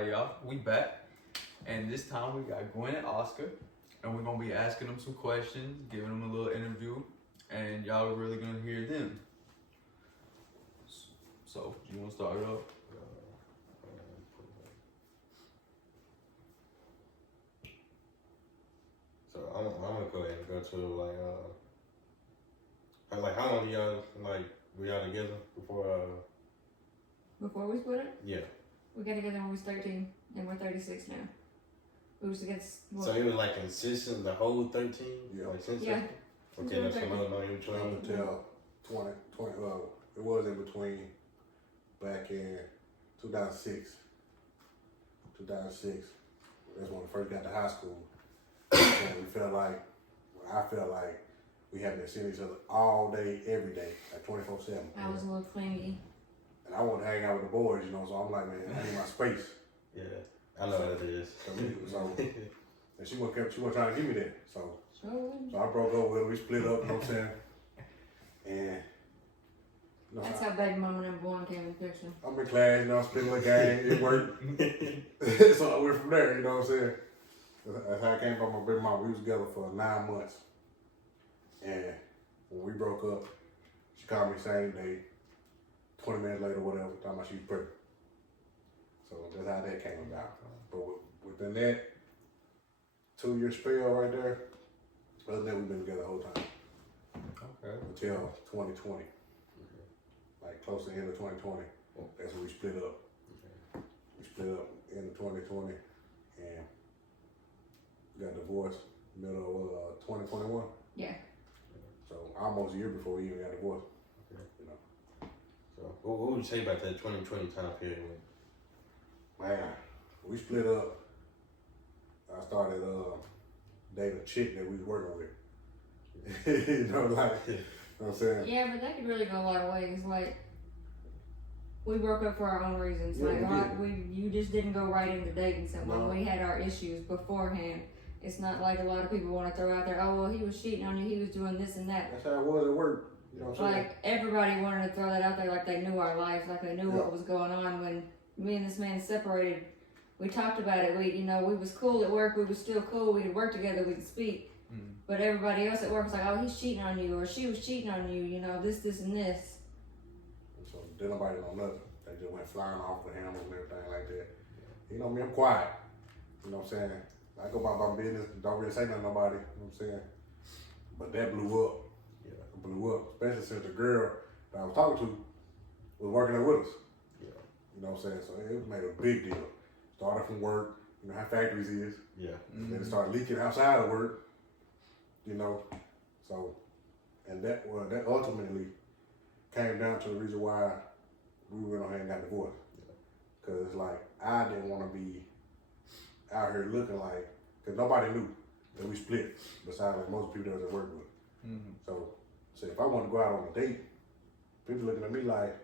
Alright, y'all, we back. And this time we got Gwen and Oscar. And we're gonna be asking them some questions, giving them a little interview. And y'all are really gonna hear them. So, you wanna start it off? So I'm gonna go ahead and go to like how long do y'all were y'all together before Before we split up? yeah. We got together when we was 13, and we're 36 now. We was against. So it was like consistent the whole 13? Yeah. Like since Yeah. Okay, that's another no in between. Until 20, it was in between back in 2006. 2006. That's when we first got to high school. And I felt like we had been seeing each other all day, every day, like 24/7. I was a little clingy. And I wanted to hang out with the boys, so I'm like, man, I need my space. Yeah, I know what it is. And she wasn't trying to give me that. So Sure. I broke up with her, we split up, you know what I'm saying? And That's how baby mama number one came in the picture. I'm in class, I split a game, it worked. So I went from there, you know what I'm saying? That's how I came from my baby mama. We was together for 9 months. And when we broke up, she called me the same day, 20 minutes later, whatever, talking about she was pregnant. So that's how that came about. But within that 2-year spell right there, other than that, we've been together the whole time. Okay. Until 2020. Like close to the end of 2020. That's when we split up. We split up in 2020 and got divorced middle of 2021. Yeah. So almost a year before we even got divorced. Okay. You know. So what would you say about that 2020 time period? Man, we split up. I started dating a chick that we was working with. You know, like, you know what I'm saying? Yeah, but that could really go a lot of ways. Like, we broke up for our own reasons. Yeah, You just didn't go right into dating someone. No. We had our issues beforehand. It's not like a lot of people want to throw out there, oh, well, he was cheating on you, he was doing this and that. That's how it was at work. You know what I'm saying? Like, everybody wanted to throw that out there like they knew our lives, like they knew what was going on. When me and this man separated, we talked about it. We was cool at work, we was still cool, we could work together, we could speak. But everybody else at work was like, oh, he's cheating on you, or she was cheating on you, this, and this. And so didn't nobody know nothing. They just went flying off with hammers and everything like that. You know me, I'm quiet. You know what I'm saying? I go about my business, don't really say nothing to nobody, you know what I'm saying? But that blew up. Yeah. It blew up, especially since the girl that I was talking to was working there with us. Yeah. You know what I'm saying? So it made a big deal. Started from work, how factories is. Yeah. Then it started leaking outside of work, So, and that ultimately came down to the reason why we went on ahead and got divorced. Because it's like, I didn't want to be out here looking like, because nobody knew that we split, besides like most people that I work with. So if I wanted to go out on a date, people looking at me like,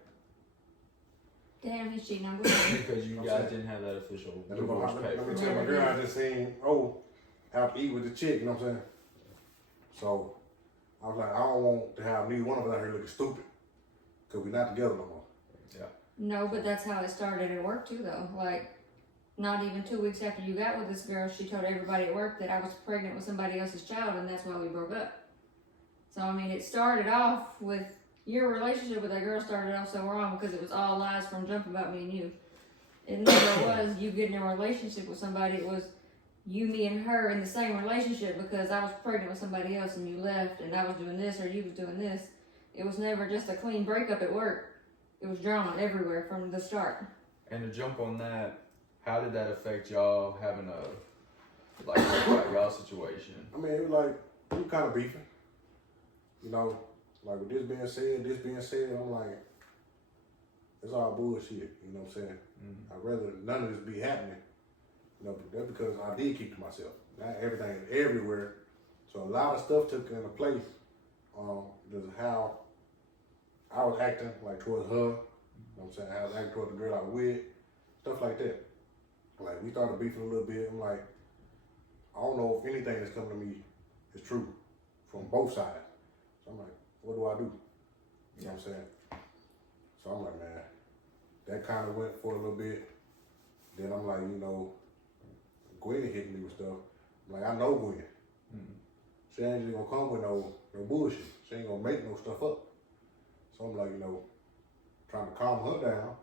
Damn, he's cheating on me. Because you guys didn't have that official divorce let me paper. tell my girl I just seen, out to eat with the chick, you know what I'm saying? So I was like, I don't want to have neither one of us out here looking stupid, because we're not together no more. No, but that's how it started at work too, though. Like, not even 2 weeks after you got with this girl, she told everybody at work that I was pregnant with somebody else's child, and that's why we broke up. So, I mean, it started off with your relationship with that girl started off so wrong because it was all lies from jump about me and you. It never was you getting in a relationship with somebody. It was you, me, and her in the same relationship because I was pregnant with somebody else and you left and I was doing this or you was doing this. It was never just a clean breakup at work. It was drama everywhere from the start. And to jump on that, how did that affect y'all having a, like, about y'all situation? I mean, it was like, we were kind of beefing. Like with this being said, I'm like, it's all bullshit, you know what I'm saying? I'd rather none of this be happening. But that's because I did keep to myself. Not everything is everywhere. So a lot of stuff took into place. Just how I was acting like towards her, you know what I'm saying? How I was acting towards the girl I was with, stuff like that. Like we started beefing a little bit. I'm like, I don't know if anything that's coming to me is true from both sides. So I'm like, what do I do? You know what I'm saying? So I'm like, man, that kind of went for a little bit. Then I'm like, you know, Gwen hitting me with stuff. I'm like, I know Gwen. She ain't just gonna come with no bullshit. She ain't gonna make no stuff up. So I'm like, you know, trying to calm her down.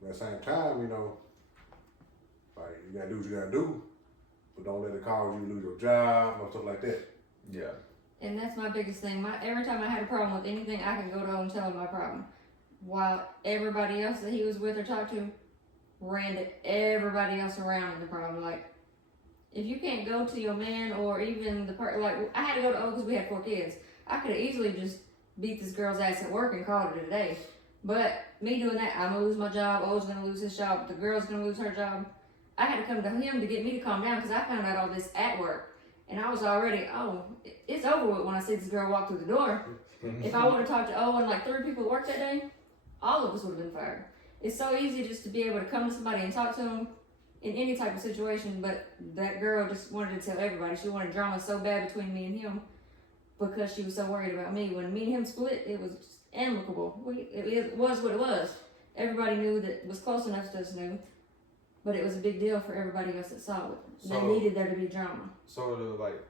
But at the same time, you know, like, you gotta do what you gotta do, but don't let it cause you to lose your job or stuff like that. Yeah. And that's my biggest thing. Every time I had a problem with anything, I could go to him and tell him my problem. While everybody else that he was with or talked to ran to everybody else around in the problem. Like, if you can't go to your man or even the part, like, I had to go to O because we had 4 kids. I could have easily just beat this girl's ass at work and called it a day. But me doing that, I'm gonna lose my job. O's gonna lose his job. The girl's gonna lose her job. I had to come to him to get me to calm down because I found out all this at work. And I was already, it's over with when I see this girl walk through the door. If I would have talked to O and like 3 people at work that day, all of us would have been fired. It's so easy just to be able to come to somebody and talk to them in any type of situation, but that girl just wanted to tell everybody. She wanted drama so bad between me and him because she was so worried about me. When me and him split, it was just amicable. It was what it was. Everybody knew that it was close enough to us knew, but it was a big deal for everybody else that saw it. They needed there to be drama. So to like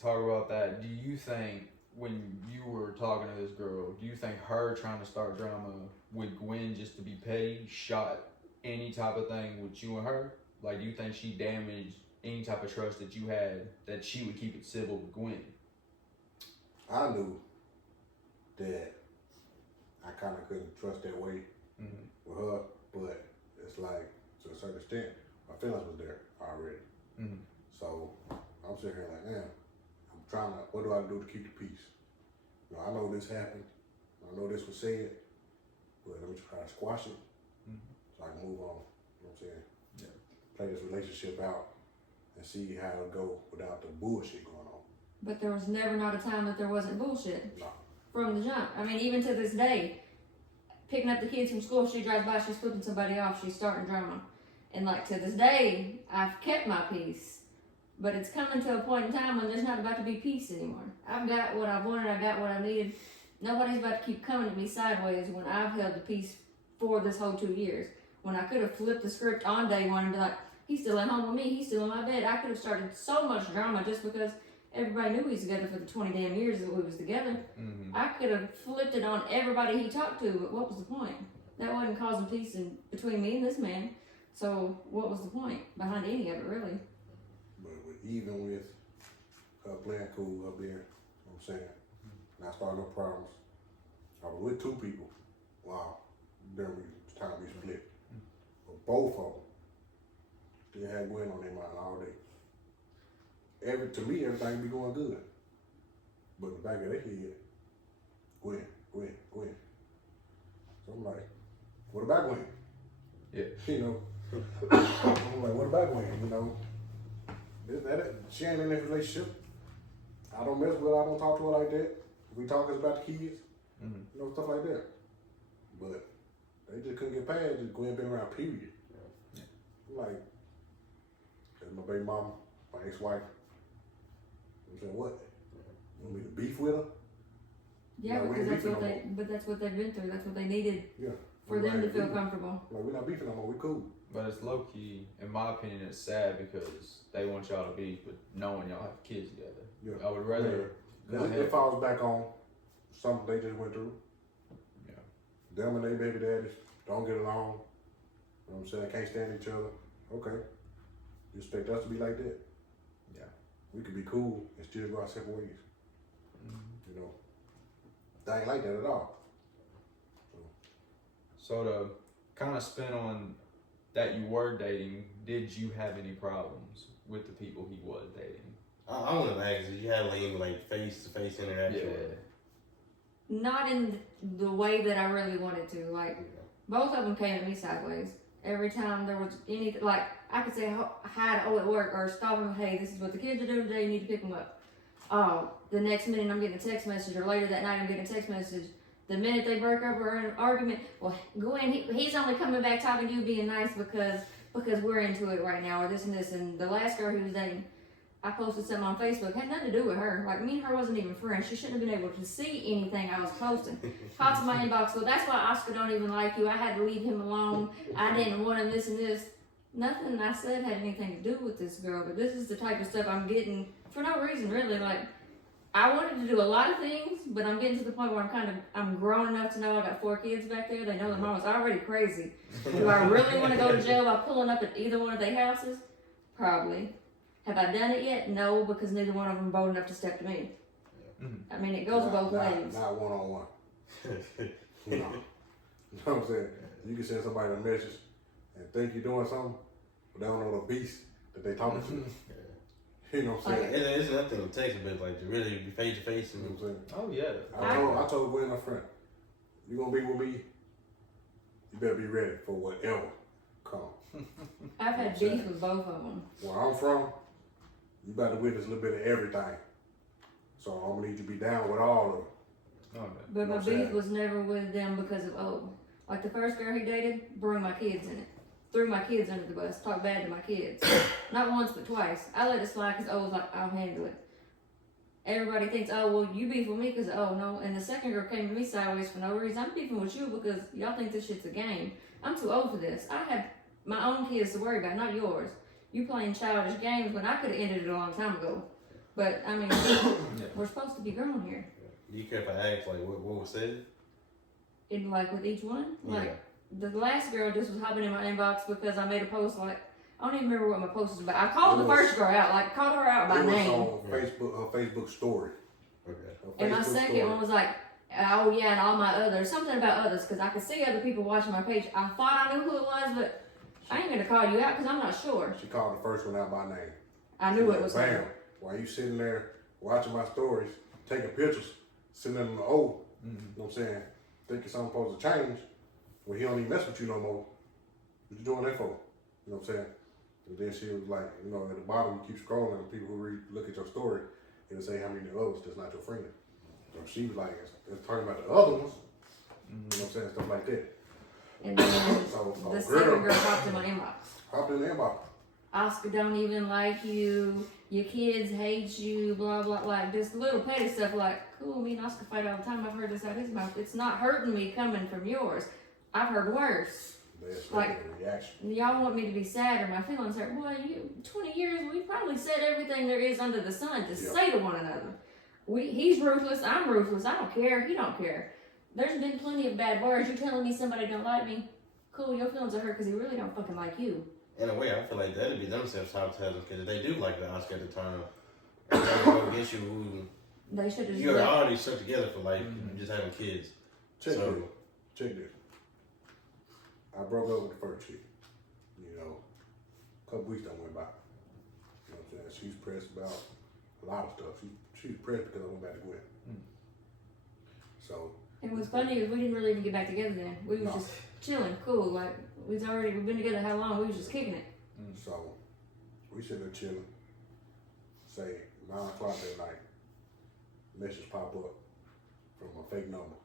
talk about that, do you think when you were talking to this girl, do you think her trying to start drama with Gwen just to be petty shot any type of thing with you and her? Like, do you think she damaged any type of trust that you had that she would keep it civil with Gwen? I knew that I kind of couldn't trust that way with her, but it's like, to a certain extent, my feelings was there already. So I'm sitting here like, damn, I'm trying to, what do I do to keep the peace? You know, I know this happened. I know this was said, but let me try to squash it so I can move on. You know what I'm saying? Yeah. Play this relationship out and see how it go without the bullshit going on. But there was never not a time that there wasn't bullshit. No. From the jump. I mean, even to this day, picking up the kids from school, she drives by, she's flipping somebody off, she's starting drama. And like, to this day, I've kept my peace. But it's coming to a point in time when there's not about to be peace anymore. I've got what I wanted, I got what I needed. Nobody's about to keep coming at me sideways when I've held the peace for this whole 2 years. When I could have flipped the script on day one and be like, he's still at home with me, he's still in my bed. I could have started so much drama just because everybody knew we was together for the 20 damn years that we was together. I could have flipped it on everybody he talked to, but what was the point? That wasn't causing peace between me and this man. So what was the point behind any of it, really? But even with her playing cool, her being, you know what I'm saying, not starting no problems. I was with 2 people. Wow. During the time we split. But both of them still had Gwen on their mind all day. To me, everything be going good. But in the back of their head, Gwen. So I'm like, what about Gwen? Yeah. You know, I'm like, what about Gwen? You know, she ain't in that relationship. I don't mess with her. I don't talk to her like that. We talk about the kids, you know, stuff like that. But they just couldn't get past just Gwen been around, period. Yeah. I'm like, that's my baby mama, my ex-wife. I'm saying, what? You want me to beef with her? Yeah, like, because that's what they've been through. That's what they needed for them to feel comfortable. Like, we're not beefing no more, we cool. But it's low key, in my opinion, it's sad because they want y'all to beef, but knowing y'all have kids together. Yeah. I would rather. It falls back on something they just went through. Yeah. Them and their baby daddies don't get along. You know what I'm saying? Can't stand each other. Okay. You expect us to be like that? Yeah. We could be cool and still go our separate ways. You know, they ain't like that at all. So to kind of spin on that you were dating, did you have any problems with the people he was dating? I want to ask, did you have like face-to-face interaction? Yeah. Not in the way that I really wanted to. Like, both of them came at me sideways. Every time there was anything, like, I could say hi to O at work or stop them, hey, this is what the kids are doing today, you need to pick them up. Oh, the next minute I'm getting a text message, or later that night I'm getting a text message. The minute they break up or in an argument, well, Gwen, he's only coming back talking to you being nice because we're into it right now, or this and this. And the last girl he was dating, I posted something on Facebook, had nothing to do with her. Like, me and her wasn't even friends. She shouldn't have been able to see anything I was posting. Pops in my inbox, well, that's why Oscar don't even like you. I had to leave him alone. I didn't want him this and this. Nothing I said had anything to do with this girl, but this is the type of stuff I'm getting for no reason, really. Like, I wanted to do a lot of things, but I'm getting to the point where I'm grown enough to know I got 4 kids back there. They know that mama's already crazy. Do I really want to go to jail by pulling up at either one of their houses? Probably. Have I done it yet? No, because neither one of them bold enough to step to me. I mean, it goes both ways. Not one-on-one. No. You know what I'm saying? You can send somebody a message and think you're doing something, but they don't know the beast that they talking to. You know what I'm saying? It's nothing to text, but like to really be face to face. You know what I'm saying? Oh yeah. I told Gwen, my friend, you gonna be with me, you better be ready for whatever come. I've had beef with both of them. Where I'm from, you better witness a little bit of everything. So I'm gonna need you to be down with all of them. Okay. But my beef was never with them because of like the first girl he dated, brought my kids in it. Threw my kids under the bus, talked bad to my kids. Not once, but twice. I let it slide because was like, I'll handle it. Everybody thinks, oh, well, you beef with me because, oh, no. And the second girl came to me sideways for no reason. I'm beefing with you because y'all think this shit's a game. I'm too old for this. I have my own kids to worry about, not yours. You playing childish games when I could have ended it a long time ago. But, I mean, we're supposed to be grown here. Do you care if I ask, like, what was said? In, like, with each one? Yeah. Like, the last girl just was hopping in my inbox because I made a post, like, I don't even remember what my post was about. I called the first girl out, like, called her out by name. On Facebook, her Facebook story. Okay. And my second one was like, oh yeah, and all my others, something about others, because I could see other people watching my page. I thought I knew who it was, but I ain't gonna call you out because I'm not sure. She called the first one out by name. I knew it was Bam. her. While you sitting there watching my stories, taking pictures, sending them to O, you know what I'm saying? Thinking something's supposed to change. Well, he don't even mess with you no more. What you doing that for? You know what I'm saying? And then she was like, you know, at the bottom, you keep scrolling, and people who look at your story, it'll say how many others that's not your friend. So she was like, it's talking about the other ones. You know what I'm saying? Stuff like that. And then So, the second girl popped in my inbox. Hopped in the inbox. Oscar don't even like you. Your kids hate you. Blah blah. Like just little petty stuff. Like, cool. Me and Oscar fight all the time. I've heard this out his mouth. It's not hurting me coming from yours. I've heard worse. Like, reaction. y'all want me to be sad or my feelings hurt. Well, 20 years, we probably said everything there is under the sun to say to one another. He's ruthless, I'm ruthless, I don't care, he don't care. There's been plenty of bad words. You telling me somebody don't like me? Cool, your feelings are hurt because he really don't fucking like you. In a way, I feel like that'd be themselves sabotaging because they do like the Oscar at the time. And they go against you who They should have you're already stuck together for like just having kids. Check this. I broke up with the first chick. You know, a couple weeks that went by. You know what I'm saying? She's pressed about a lot of stuff. She's pressed because I went back to Gwen. So. And what's funny is we didn't really even get back together then. We was just chilling, cool. Like we've been together how long? We was just kicking it. So we sitting there chilling. Say 9 o'clock that night. Message pop up from a fake number.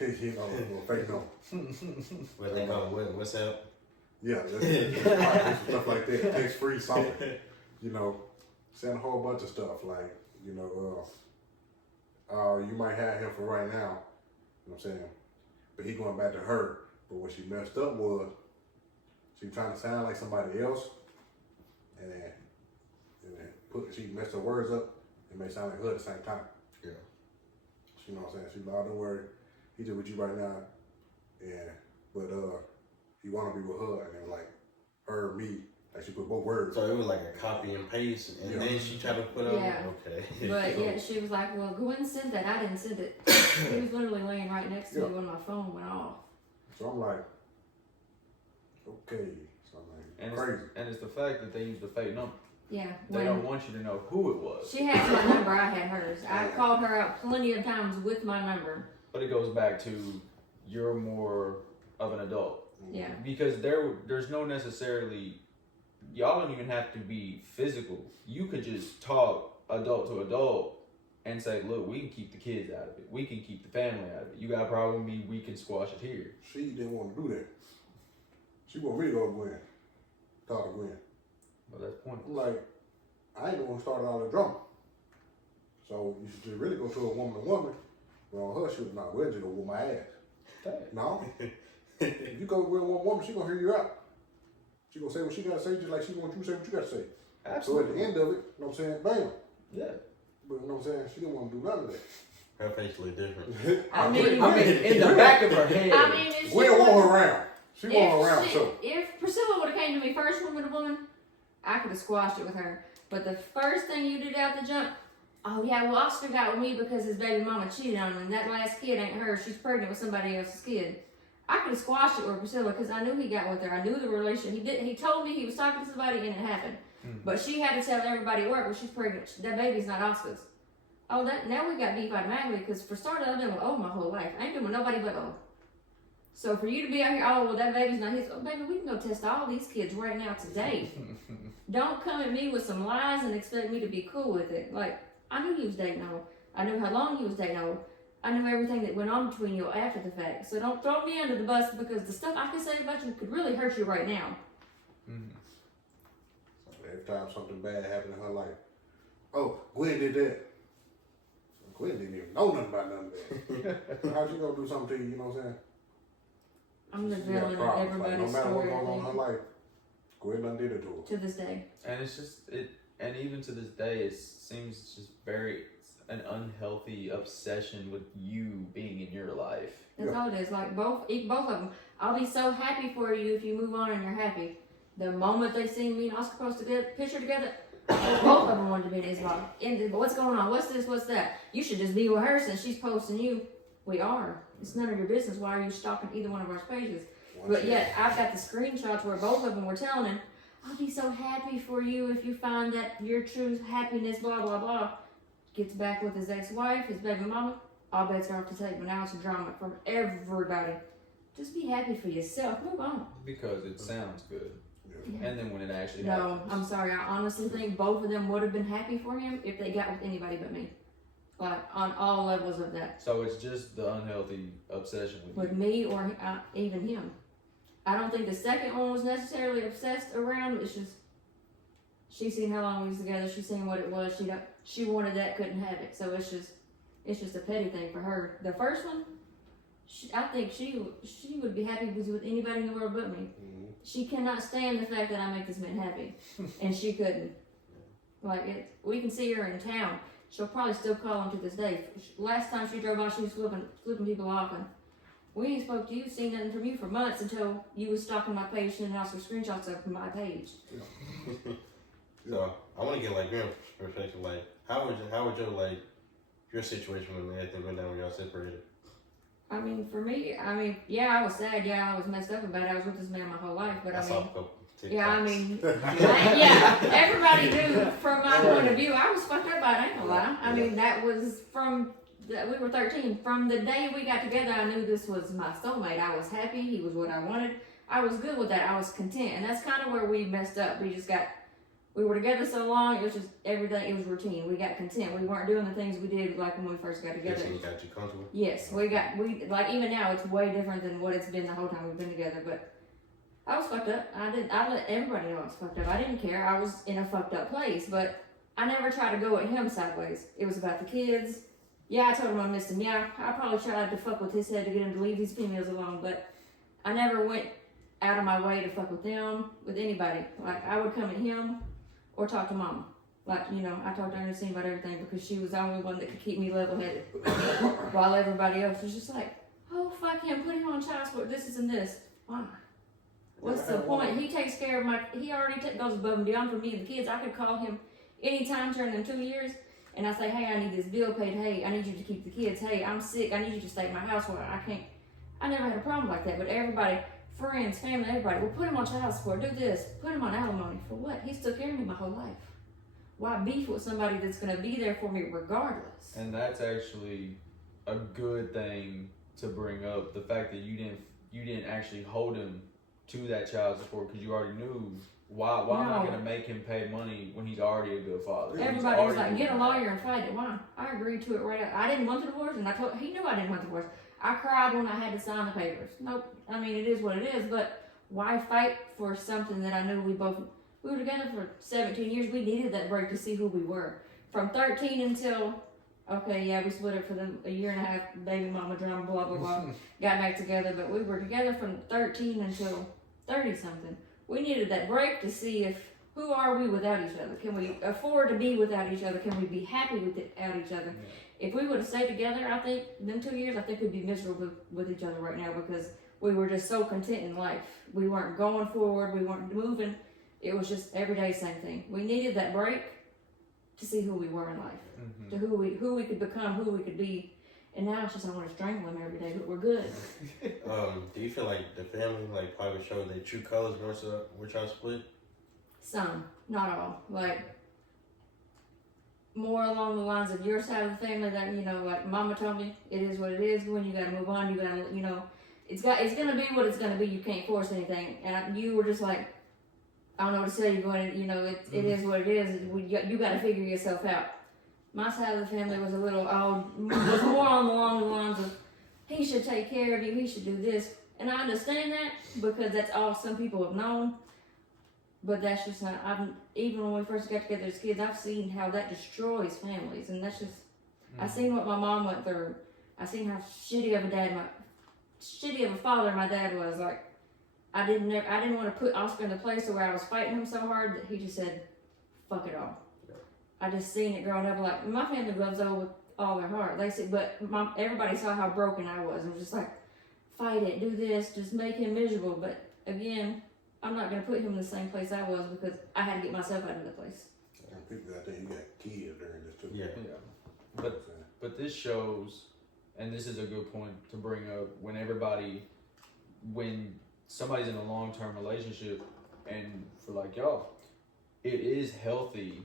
You know, from a fake number. What they call it? What's up? Yeah, that's stuff like that. Text free something. You know, saying a whole bunch of stuff like, you know, you might have him for right now. You know what I'm saying? But he going back to her. But what she messed up was she was trying to sound like somebody else, and then she messed her words up and made it sound like her at the same time. Yeah. You know what I'm saying? She's like, oh, don't worry, he just with you right now, but he want to be with her, and then like her, me, like she put both words. So it was like a copy and paste, and then she tried to put on. Yeah. Okay. But yeah, she was like, well, Gwen sent that. I didn't send it. He was literally laying right next to me when my phone went off. So I'm like, okay. So I'm like, crazy. And it's the fact that they used a fake number. Yeah. They don't want you to know who it was. She had my number, I had hers. I called her out plenty of times with my number. But it goes back to you're more of an adult. Yeah. Because there's no necessarily, y'all don't even have to be physical. You could just talk adult to adult and say, look, we can keep the kids out of it. We can keep the family out of it. You got a problem with me, we can squash it here. She didn't want to do that. She wanted me to go to Gwen. Talk to Gwen. Well, that's pointless. I'm like, I ain't the one who started all the drama. So you should just really go to a woman to woman. Well, on her shit, nah, we're just gonna whoop my ass. No. If you go with one woman, she gonna hear you out. She gonna say what she gotta say, just like she want you to say what you gotta say. Absolutely. So at the end of it, you know what I'm saying, bam. Yeah. But you know what I'm saying, she didn't want to do none of that. Her face look different. I mean, in the back of her head. I mean, if she We don't want would- her around. She want her around, so. If Priscilla would have came to me first, woman to woman, I could have squashed it with her. But the first thing you did out the jump, oh yeah, well Oscar got with me because his baby mama cheated on him, and that last kid ain't hers. She's pregnant with somebody else's kid. I could have squashed it with Priscilla because I knew he got with her. I knew the relationship. He told me he was talking to somebody and it happened. But she had to tell everybody at work, well, she's pregnant. That baby's not Oscar's. Oh, now we got beef automatically because for starters, I've been with O my whole life. I ain't been with nobody but O. So for you to be out here, oh, well, that baby's not his. Oh, baby, we can go test all these kids right now today. Don't come at me with some lies and expect me to be cool with it. Like, I knew he was dating O. I knew how long he was dating O. I knew everything that went on between you after the fact. So don't throw me under the bus because the stuff I can say about you could really hurt you right now. Every time something bad happened in her life, oh, Gwen did that. Gwen didn't even know nothing about none of that. How's she gonna do something to you, you know what I'm saying? I'm the She got villain of problems. everybody's no matter story. what's going on in I her life, Gwen done did it to her. think, to this day. And it's just and even to this day, it seems just very an unhealthy obsession with you being in your life. That's all it is. Like both of them. I'll be so happy for you if you move on and you're happy. The moment they see me and Oscar post a good picture together, both of them wanted to be in his life. But what's going on? What's this? What's that? You should just be with her since she's posting you. We are. It's none of your business. Why are you stalking either one of our pages? But yet, I've got the screenshots where both of them were telling him, I'll be so happy for you if you find that your true happiness, blah, blah, blah. Gets back with his ex-wife, his baby mama. All bets are off the table. Now it's drama from everybody. Just be happy for yourself. Move on. Because it sounds good. Yeah. And then when it actually No, happens. I'm sorry. I honestly think both of them would have been happy for him if they got with anybody but me. Like, on all levels of that. So it's just the unhealthy obsession with With me or even him. I don't think the second one was necessarily obsessed around. It's just, she seen how long we was together. She seen what it was. She wanted that, couldn't have it. So it's just a petty thing for her. The first one, I think she would be happy with anybody in the world but me. She cannot stand the fact that I make this man happy, and she couldn't. Like we can see her in town. She'll probably still call him to this day. Last time she drove by, she was flipping people off, and we ain't spoke to you, seen nothing from you for months until you was stalking my page and also screenshots of my page. So I want to get like your perspective. Like, how would your like your situation when everything went down when y'all separated? I mean, for me, yeah, I was sad. Yeah, I was messed up about it. I was with this man my whole life, but I saw mean. a couple TikToks. Yeah, I mean, yeah, everybody knew from my point of view, I was fucked up by it, I ain't gonna lie. I mean, that was we were 13. From the day we got together, I knew this was my soulmate. I was happy, he was what I wanted. I was good with that, I was content. And that's kind of where we messed up. We were together so long, it was just everything, it was routine. We got content. We weren't doing the things we did like when we first got together. It got you comfortable? Yes, we like even now, it's way different than what it's been the whole time we've been together, but I was fucked up. I let everybody know I was fucked up. I didn't care. I was in a fucked up place, but I never tried to go at him sideways. It was about the kids. Yeah, I told him I missed him. Yeah, I probably tried to fuck with his head to get him to leave these females alone, but I never went out of my way to fuck with them, with anybody. Like, I would come at him or talk to mama. Like, I talked to Ernestine about everything because she was the only one that could keep me level-headed. While everybody else was just like, oh, fuck him, put him on child support, this and this. Why? What's the point? He takes care of he already goes above and beyond for me and the kids. I could call him anytime during them 2 years and I say, hey, I need this bill paid. Hey, I need you to keep the kids. Hey, I'm sick. I need you to stay at my house where I can't. I never had a problem like that, but everybody, friends, family, everybody, well, put him on child support, do this, put him on alimony. For what? He's took care of me my whole life. Why beef with somebody that's going to be there for me regardless? And that's actually a good thing to bring up. The fact that you didn't actually hold him to that child support because you already knew why am I going to make him pay money when he's already a good father? Everybody was like, get a lawyer and fight it. Why? I agreed to it right out. I didn't want the divorce, and he knew I didn't want the divorce. I cried when I had to sign the papers. Nope. I mean, it is what it is, but why fight for something that I knew We were together for 17 years. We needed that break to see who we were. From 13 until, okay, yeah, we split up for a year and a half, baby mama drama, blah, blah, blah. Got back together, but we were together from 13 until 30 something. We needed that break to see who are we without each other? Can we afford to be without each other? Can we be happy without each other? If we would have stayed together, I think, them 2 years, I think we'd be miserable with each other right now because we were just so content in life. We weren't going forward. We weren't moving. It was just every day same thing. We needed that break to see who we were in life, to who we could become, who we could be. And now it's just I want to strangle him every day, but we're good. Do you feel like the family like probably showed their true colors once we're trying to split? Some, not all. Like more along the lines of your side of the family that, you know, like mama told me, it is what it is. When you gotta move on, you gotta, you know, it's gonna be what it's gonna be. You can't force anything. And you were just like, I don't know what to tell you, going, you know, it is what it is. You gotta figure yourself out. My side of the family was a little, was more along the lines of, he should take care of you, he should do this. And I understand that because that's all some people have known. But that's just not, even when we first got together as kids, I've seen how that destroys families. And that's just, I seen what my mom went through. I seen how shitty of a father my dad was. Like, I didn't want to put Oscar in the place where I was fighting him so hard that he just said, fuck it all. Yeah. I just seen it growing up. Like, my family loves all with all their heart. They said, but everybody saw how broken I was. And it was just like, fight it, do this, just make him miserable. But again, I'm not going to put him in the same place I was because I had to get myself out of that place. And people out there, you got kids during this too. Yeah. But this shows, and this is a good point to bring up, when somebody's in a long-term relationship, and for like y'all, it is healthy,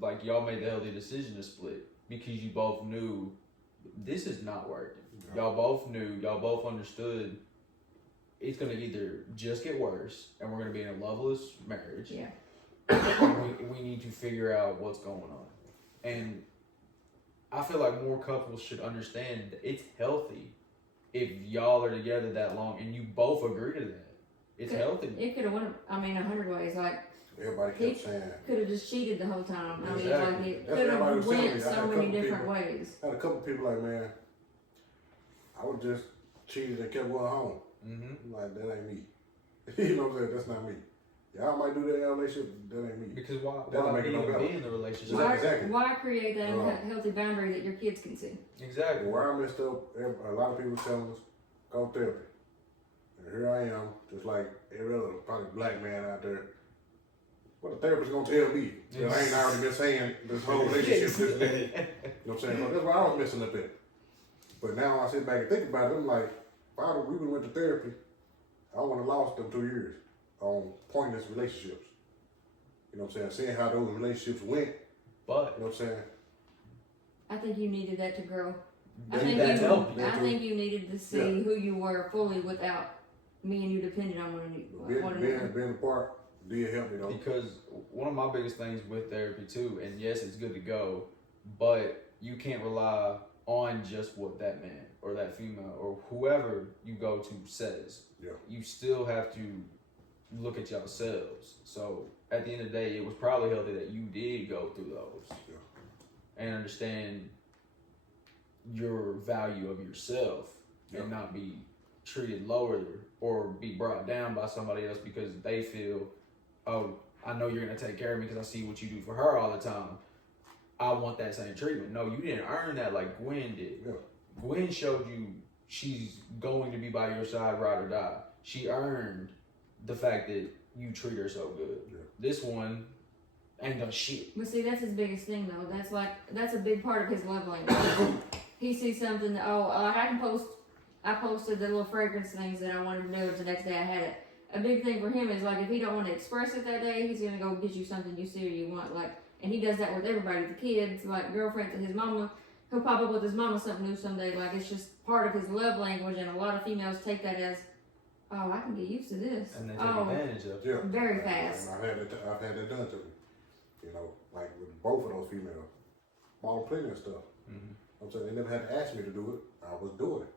like y'all made the healthy decision to split because you both knew this is not working. Yeah. Y'all both knew, y'all both understood it's gonna either just get worse and we're gonna be in a loveless marriage. Yeah. we need to figure out what's going on. And I feel like more couples should understand that it's healthy if y'all are together that long and you both agree to that. It's healthy. It could have went, 100 ways. Like, everybody kept saying. Could have just cheated the whole time. Exactly. I mean, like, it could have went so many different ways. I had a couple people like, man, I would just cheated and kept going home. I'm like, that ain't me. You know what I'm saying? That's not me. Y'all might do that in a relationship, that ain't me. Because why make it no better. be in the relationship? Exactly. Why create that healthy boundary that your kids can see? Exactly. Where I messed up, a lot of people telling us, go therapy. And here I am, just like every other probably black man out there. What the therapist gonna tell me? That I ain't already been saying this whole relationship. You know what I'm saying? So that's why I was messing up at. But now I sit back and think about it, I'm like, Father, we went to therapy. I wouldn't have lost them 2 years on pointless relationships. You know what I'm saying? Seeing how those relationships went. But you know what I'm saying? I think you needed that to grow. I think you needed to see who you were fully without me and you depending on one another. Being apart did help me though. Because one of my biggest things with therapy too, and yes, it's good to go, but you can't rely on just what that man or that female or whoever you go to says. Yeah. You still have to look at yourselves. So at the end of the day, it was probably healthy that you did go through those and understand your value of yourself and not be treated lower or be brought down by somebody else because they feel, oh, I know you're going to take care of me because I see what you do for her all the time. I want that same treatment. No, you didn't earn that like Gwen did. Yeah. Gwen showed you she's going to be by your side, ride or die. She earned the fact that you treat her so good. Yeah. This one ain't done shit. But see, that's his biggest thing though. That's a big part of his love language. He sees something that, I posted the little fragrance things that I wanted to do the next day I had it. A big thing for him is like if he don't want to express it that day, he's gonna go get you something you see or you want. Like, and he does that with everybody, the kids, like girlfriends, his mama. He'll pop up with his mama something new someday. Like it's just part of his love language, and a lot of females take that as, oh, I can get used to this. And they take advantage of it. Yeah. Very fast. And I've had that done to me. You know, like with both of those females, bought plenty of stuff. I'm saying they never had to ask me to do it. I was doing it.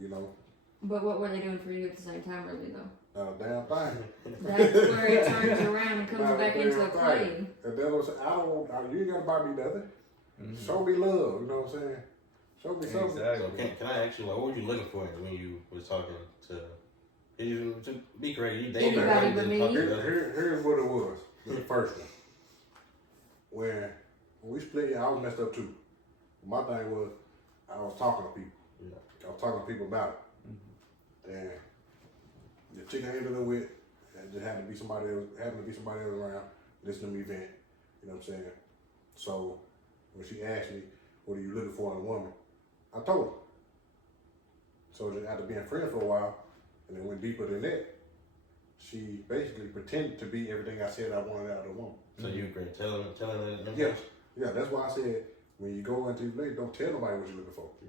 You know. But what were they doing for you at the same time, really though? Not a damn thing. That's where it turns around and comes Not back damn into a thing. play. And that's what I'm saying. I don't want, you ain't gotta buy me nothing. Mm-hmm. Show me love, you know what I'm saying? Show me something. Exactly. So can I ask you, like, what were you looking for when you was talking to? To be correct, you dated Anybody her, but then me. talked to her. Here's what it was. The first one. When we split, yeah, I was messed up too. My thing was, I was talking to people. Yeah. I was talking to people about it. And the chick I ended up with, it just happened to be somebody else around, listening to me vent. You know what I'm saying? So when she asked me, what are you looking for in a woman? I told her. So just after being friends for a while, and then went deeper than that, she basically pretended to be everything I said I wanted out of a woman. So you agree telling her? Yeah. Yeah, that's why I said, when you go into these ladies, don't tell nobody what you're looking for. Yeah.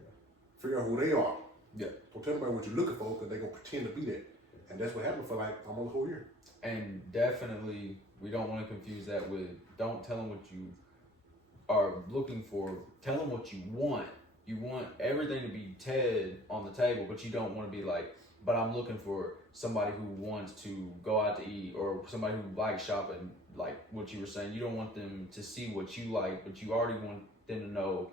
Figure out who they are. Yeah. Don't tell nobody what you're looking for, because they're going to pretend to be that. And that's what happened for like almost a whole year. And definitely, we don't want to confuse that with don't tell them what you are looking for. Tell them what you want. You want everything to be Ted on the table, but you don't want to be like, but I'm looking for somebody who wants to go out to eat or somebody who likes shopping, like what you were saying. You don't want them to see what you like, but you already want them to know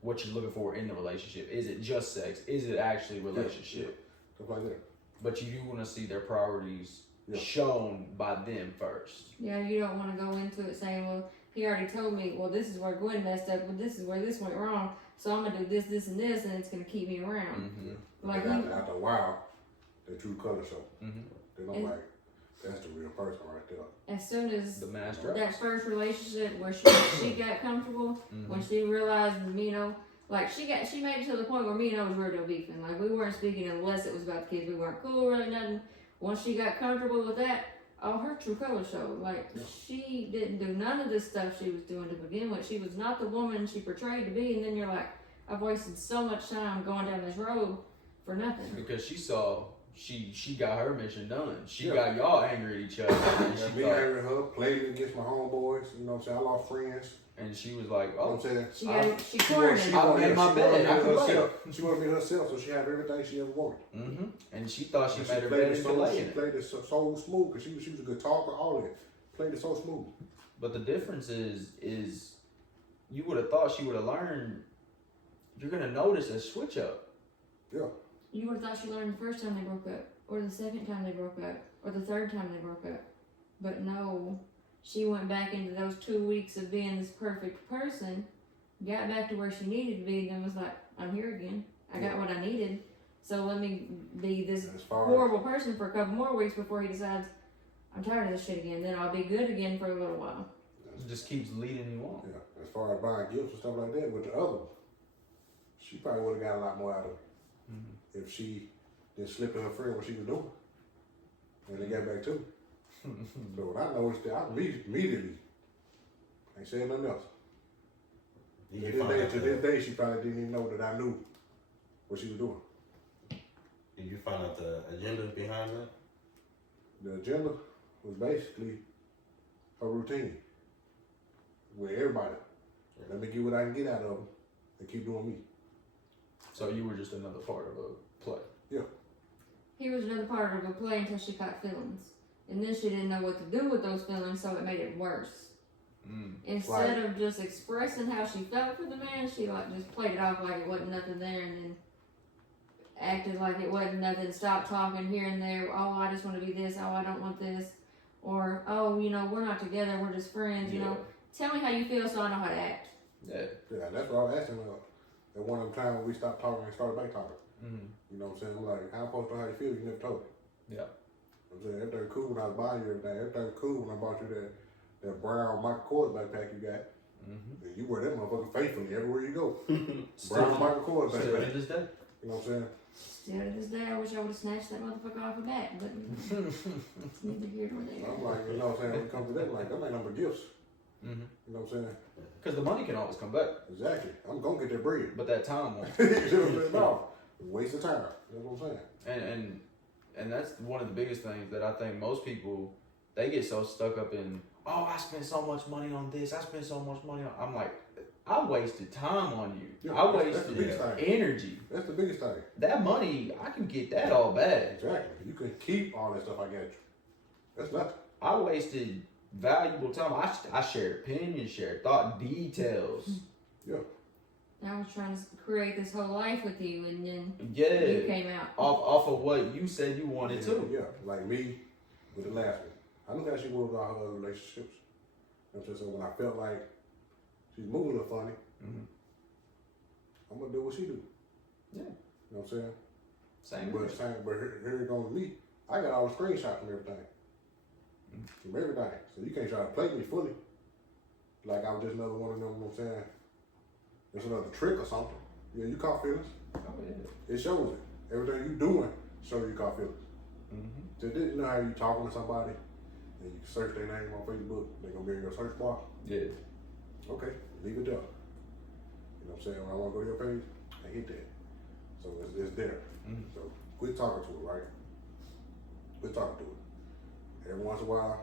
what you're looking for in the relationship. Is it just sex? Is it actually a relationship? Stuff like that. But you do want to see their priorities Yeah. shown by them first. Yeah, you don't want to go into it saying, well, he already told me, well, this is where Gwen messed up, but this is where this went wrong, so I'm going to do this, this, and this, and it's going to keep me around. Mm-hmm. Like, after a while, the true color show. Mm-hmm. Then I'm And- like, that's the real person right there. as soon as The master. that first relationship where she got comfortable, Mm-hmm. when she realized, you know, like she made it to the point where me and I was real beefing. Like we weren't speaking unless it was about the kids. We weren't cool or nothing. Once she got comfortable with that, all her true colors showed. Like she didn't do none of this stuff she was doing to begin with. She was not the woman she portrayed to be. And then you're like, I've wasted so much time going down this road for nothing. Because she saw she got her mission done. She Yeah. got y'all angry at each other. And she, Me thought, angry at her, played it against my homeboys. You know what I'm saying? I lost friends. and she was like, You know oh, what I'm saying? She cornered She him. I wanted made my she bed. wanted I to can be play. herself. She wanted to be herself, so she had everything she ever wanted. mm-hmm. And she thought she And made her played bed it and so, lay she in it. played it so smooth, because she was a good talker, all that. Played it so smooth. But the difference is you would have thought she would have learned. You're gonna notice a switch up. Yeah. You would have thought she learned the first time they broke up, or the second time they broke up, or the third time they broke up. But no, she went back into those 2 weeks of being this perfect person, got back to where she needed to be, and then was like, I'm here again. I got what I needed. So let me be this As far horrible person for a couple more weeks before he decides, I'm tired of this shit again. Then I'll be good again for a little while. It just keeps leading you on. yeah, as far as buying gifts and stuff like that with the other one, she probably would have got a lot more out of it if she didn't slip to her friend what she was doing. And they got back to me. So when I noticed that, I immediately ain't saying nothing else. To this day, she probably didn't even know that I knew what she was doing. Did you find out the agenda behind that? The agenda was basically her routine with everybody. Let me get what I can get out of them and keep doing me. So you were just another part of a play. He was another part of a play until she caught feelings. And then she didn't know what to do with those feelings, so it made it worse. Instead of just expressing how she felt for the man, she like just played it off like it wasn't nothing there, and then acted like it wasn't nothing, stopped talking here and there. Oh, I just want to be this. Oh, I don't want this. Or, oh, you know, we're not together, we're just friends, you know. Tell me how you feel so I know how to act. Yeah. Yeah, that's what I was asking her at one of the times when we stopped talking and started back talking. You know what I'm saying? I'm like, how am I supposed to know how you feel? You never told me. Yeah. I'm saying, everything cool when I was buying you everything. Everything cool when I bought you that brown Michael Kors backpack you got. And you wear that motherfucker faithfully everywhere you go. Brown Michael Kors Still to backpack. this day. You know what I'm saying? Still to this day, I wish I would have snatched that motherfucker off her back, but it's neither here nor there. I'm like, you know what I'm saying? When it comes to that, I'm like, that ain't number gifts. You know what I'm saying? Because the money can always come back, Exactly. I'm gonna get that bread. but that time won't. You know what I'm saying? No. Waste of time. That's what I'm saying. And that's one of the biggest things that I think most people, they get so stuck up in, oh, I spent so much money on this, I spent so much money on. I'm like, I wasted time on you. Yeah, I that's the wasted biggest thing. energy. That's the biggest thing. That money, I can get that all back. Exactly. You can keep all that stuff I got you. That's nothing. I wasted valuable time. I shared opinions, shared thought, details. Yeah. I was trying to create this whole life with you, and then Yeah. you came out. Off of what you said you wanted to. Yeah. Like me with the last one. I knew how she was with all her other relationships. You know what I'm saying? So when I felt like she's moving a little funny, Mhm. I'm gonna do what she do. Yeah. You know what I'm saying? Same. But here it goes with me. I got all the screenshots from everything. From everything. So you can't try to play me fully. Like I was just another one of them, you know what I'm saying? It's another trick or something. Yeah, you caught feelings. Oh yeah. It shows it. Everything you doing shows you caught feelings. Mm-hmm. So you know how you talking to somebody and you search their name on Facebook, they gonna be in your search bar? Yeah. Okay, leave it there. You know what I'm saying? When I wanna go to your page, I hit that. So it's there. Mhm. So quit talking to it, right? Quit talking to it. Every once in a while,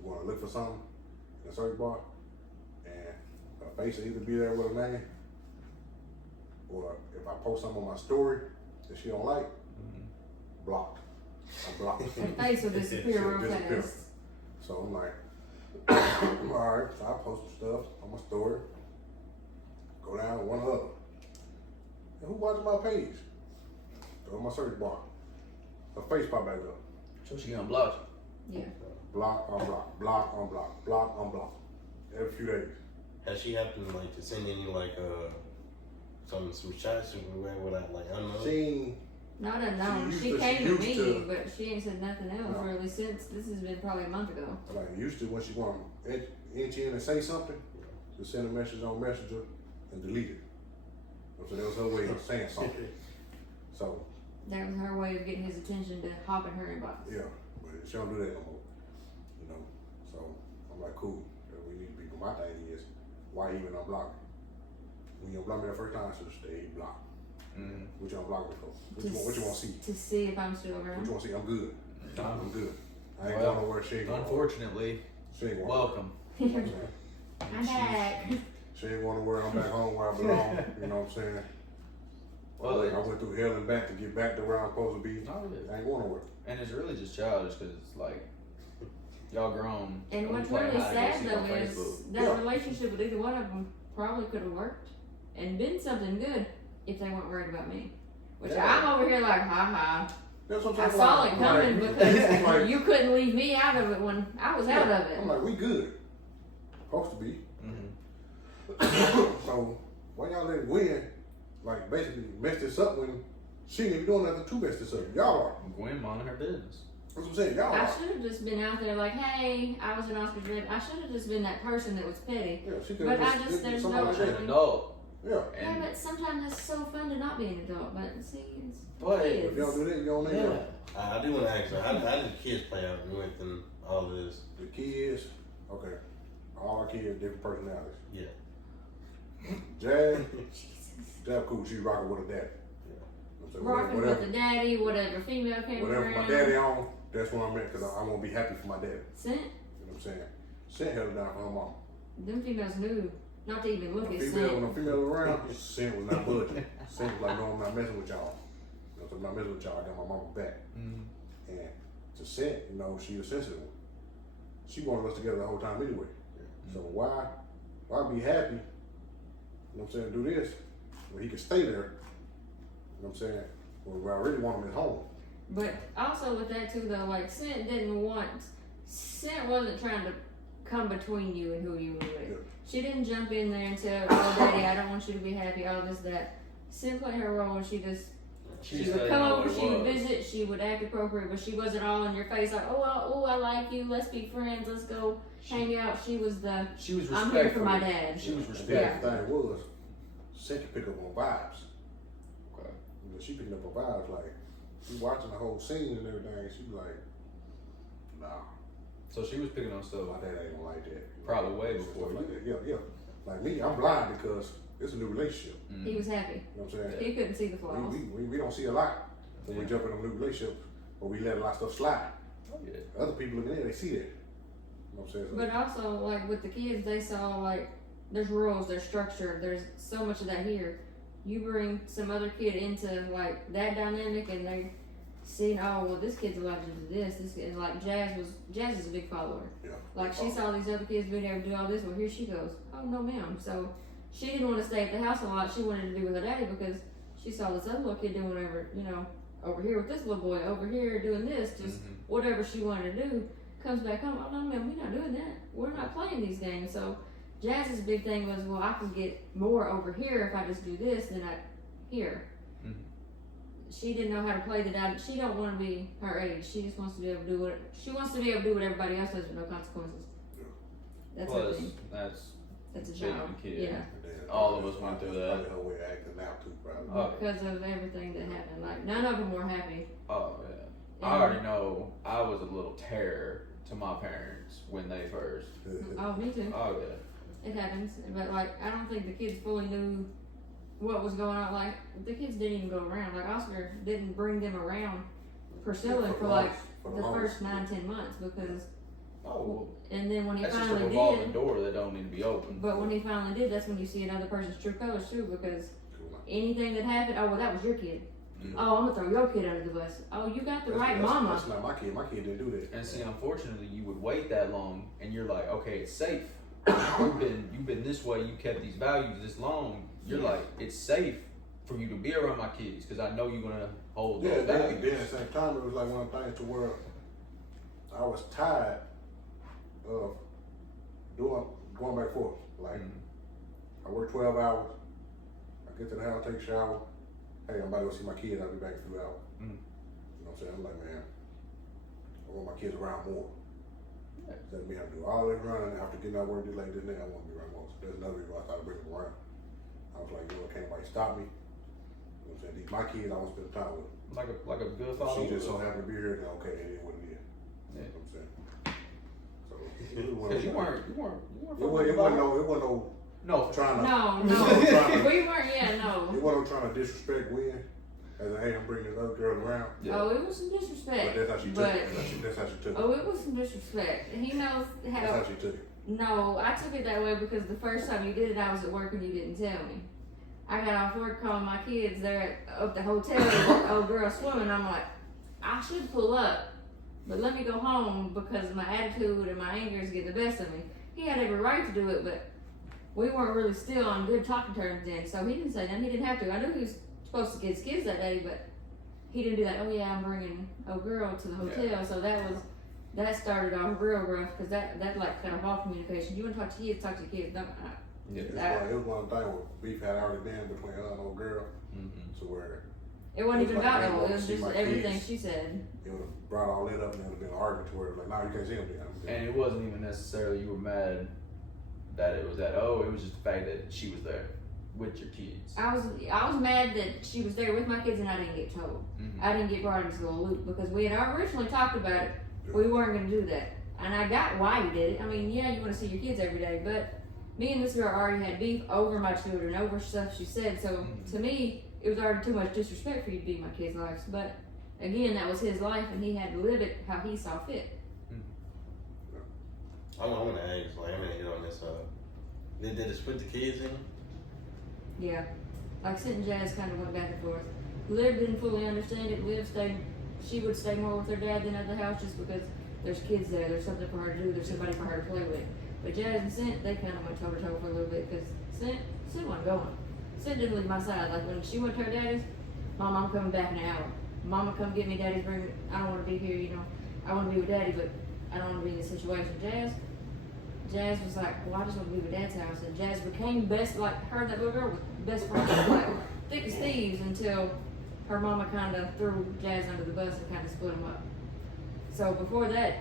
you wanna look for something in the search bar, and her face will either be there with a name, or if I post something on my story that she don't like, blocked. I blocked. Her face will disappear She'll real disappear. fast. So I'm like, alright, so I post some stuff on my story, go down to one other. And who watches my page? Go in my search bar. Her face pop back up. So she gonna block Yeah. Block, unblock, block, unblock, block, unblock. Every few days. Has she happened like to send any like some shots or whatever like unknown? She Not unknown. She She used to- came she to used me, to- but she ain't said nothing else No. really since. This has been probably a month ago. like used to when she want to inch in and say something, to send a message on Messenger and delete it. So that was her way of saying something. So That was her way of getting his attention to hop in her inbox. yeah, but she don't do that no more. You know, so I'm like, cool. We need to be. My thing is, why even unblock me? When you unblock me the first time, I should stay blocked. Mm-hmm. What you unblock me for? What you want to see? To see if I'm still What around. you want to see? I'm good. I'm good. I ain't Well, going nowhere. She ain't going nowhere. Unfortunately, She ain't going welcome. nowhere. I'm back. She ain't going nowhere. I'm back home where I belong. You know what I'm saying? Well, I went through hell and back to get back to where I'm supposed to be. Oh, yeah. I ain't going nowhere. And it's really just childish because it's like y'all grown. And Don't what's play really hide and sad go seek though on is Facebook. that Yeah. relationship with either one of them probably could have worked and been something good if they weren't worried about me. Which Yeah. I'm over here like, ha ha. That's what I I'm saw it saying. coming Like, because like, you couldn't leave me out of it when I was out of it. I'm like, we good. Supposed to be. Mm-hmm. So why y'all let Gwen like basically mess this up when she ain't even doing nothing to mess this up? Y'all are. Gwen minding her business. That's what I'm saying. Y'all I are. should have just been out there like, hey, I was an Oscar dream. I should have just been that person that was petty. Yeah, she could But have I just- just there's somebody no- She's else. an adult. Yeah. Yeah, And but sometimes it's so fun to not be an adult. But see, it's But- kids. If y'all do that, you don't need yeah. them. I do want to ask her, how did the kids play out within all this? The kids, okay. All our kids, different personalities. Yeah. Jab, Jesus. Jab cool. She rocking with her daddy. So Rocking with the daddy, whatever female came whatever around. my daddy on, that's what I'm at because I'm gonna be happy for my daddy. Sent You know what I'm saying? Sent held it down for her mom. them females knew not to even look When at a female, when Sent. a female was around, Sent was not budging. Sent was like, no, I'm not messing with y'all. You know, so I'm not messing with y'all. I got my mama back. Mm-hmm. And to Sent, you know, she was sensitive. She wanted us together the whole time anyway. So why be happy? You know what I'm saying? Do this where he can stay there. You know what I'm saying? Where I really want him at home. But also with that too, though, like Sent wasn't trying to come between you and who you were with. Yeah. She didn't jump in there and tell, oh, daddy, I don't want you to be happy, all this, that. Sent played her role and she She would come over, she would visit, she would act appropriate, but she wasn't all in your face like, I like you, let's be friends, let's go hang out. She was She was respectful. I'm here for my dad. She was And respectful. then the thing was, Sent could pick up on vibes. Okay. You know, she picking up on vibes like, she watching the whole scene and everything, she be like, nah, So she was picking on stuff my dad ain't gonna like that. probably way Stuff before like you. that. Yeah. Like me, I'm blind because it's a new relationship. He was happy. You know what I'm saying? He couldn't see the flaws. We don't see a lot when we Yeah. jump in a new relationship or we let a lot of stuff slide. Oh, yeah. Other people looking in, they see that. You know what I'm saying? So, But also, like with the kids, they saw like there's rules, there's structure, there's so much of that here. You bring some other kid into like that dynamic, and they see, oh well, this kid's allowed to do this. This kid, like Jazz is a big follower. Yeah. Like she saw these other kids being able to do all this. Well, here she goes. Oh no, ma'am. So she didn't want to stay at the house a lot. She wanted to be with her daddy because she saw this other little kid doing whatever, over here with this little boy, over here doing this, just whatever she wanted to do. Comes back home. Oh no, ma'am, we're not doing that. We're not playing these games. So Jazz's big thing was, well, I can get more over here if I just do this than I here. She didn't know how to play the dynamic. She don't want to be her age. She just wants to be able to do what she wants to be able to do what everybody else does with no consequences. That's her Plus, thing. that's a being child. a kid. Yeah. All of us went through that. Probably her way of acting now too, probably. Oh. Because of everything that happened. Like none of them were happy. Oh yeah. I already know I was a little terror to my parents when they first. Oh, me too. Oh yeah. It happens, but like I don't think the kids fully knew what was going on. Like the kids didn't even go around. Like Oscar didn't bring them around Priscilla for like the first 9-10 months because. Oh. And then when he That's just finally a revolving did, door that don't need to be open. but when he finally did, that's when you see another person's true colors too. Because anything that happened, oh well, that was your kid. Oh, I'm gonna throw your kid under the bus. Oh, you got the right mama. That's not my kid. My kid didn't do that. And see, unfortunately, you would wait that long, and you're like, okay, it's safe. You've been this way. You kept these values this long. You're like, it's safe for you to be around my kids because I know you're gonna hold those values. Then at the same time, it was like one of the things to where I was tired of going back and forth. Like I work 12 hours. I get to the house, take a shower. Hey, I'm about to go see my kids. I'll be back in a few hours. You know what I'm saying? I'm like, man, I want my kids around more. Instead of me having to do all this running after getting out of work, just like this nigga, I want to be around more. So that's another reason why I started bringing them around. I was like, can't nobody stop me. You know what I'm saying? These my kids, I want to spend time with. Like a good father. She just so happy to be here, then okay, it is what it is. Yeah. You know what I'm saying? So Because you weren't. it wasn't No. trying to. No, we weren't. Yeah, no. It wasn't trying to disrespect Wynn. As hey, I'm bringing this other girl around. Yeah. Oh, it was some disrespect. But that's how she took it. That's how she took it. Oh, it was some disrespect. He knows how. That's how she took it. No, I took it that way because the first time you did it, I was at work and you didn't tell me. I got off work calling my kids there at the hotel. The old girl swimming. I'm like, I should pull up, but let me go home because my attitude and my anger is getting the best of me. He had every right to do it, but we weren't really still on good talking terms then, so he didn't say nothing. He didn't have to. I knew he was supposed to get his kids that day, but he didn't do that. Oh yeah, I'm bringing a girl to the hotel. Yeah. So that started off real rough because that like cut off all communication. You want to talk to kids, talk to kids. Don't. Yeah, it was one thing where beef had already been between her and old girl, to where it wasn't even like, about it. It was just everything kids. she said. It would have brought all that up and it would have been an argument to where it was like, no, you can't see them. And it wasn't even necessarily you were mad that it was that. Oh, it was just the fact that she was there with your kids. I was mad that she was there with my kids and I didn't get told. I didn't get brought into the loop because we had originally talked about it. We weren't going to do that, and I got why you did it. I mean, yeah, you want to see your kids every day, but me and this girl already had beef over my children, over stuff she said. So to me, it was already too much disrespect for you to be in my kids' lives. But again, that was his life, and he had to live it how he saw fit. I want to ask, like, I'm gonna hit on this. Did they split the kids in? Yeah, like Sid and Jazz kind of went back and forth. Liv didn't fully understand it. She would stay more with her dad than at the house just because there's kids there. There's something for her to do. There's somebody for her to play with. But Jazz and Sid, they kind of went toe to toe for a little bit because Sid wasn't going. Sid didn't leave my side. Like when she went to her daddy's, Mom, I'm coming back in an hour. Mama, come get me. Daddy's bringing. I don't want to be here. I want to be with Daddy, but I don't want to be in this situation. Jazz was like, well, I just want to be with Dad's house. And Jazz became best, like her and that little girl was best friends, like thick as thieves until her mama kind of threw Jazz under the bus and kind of split them up. So before that,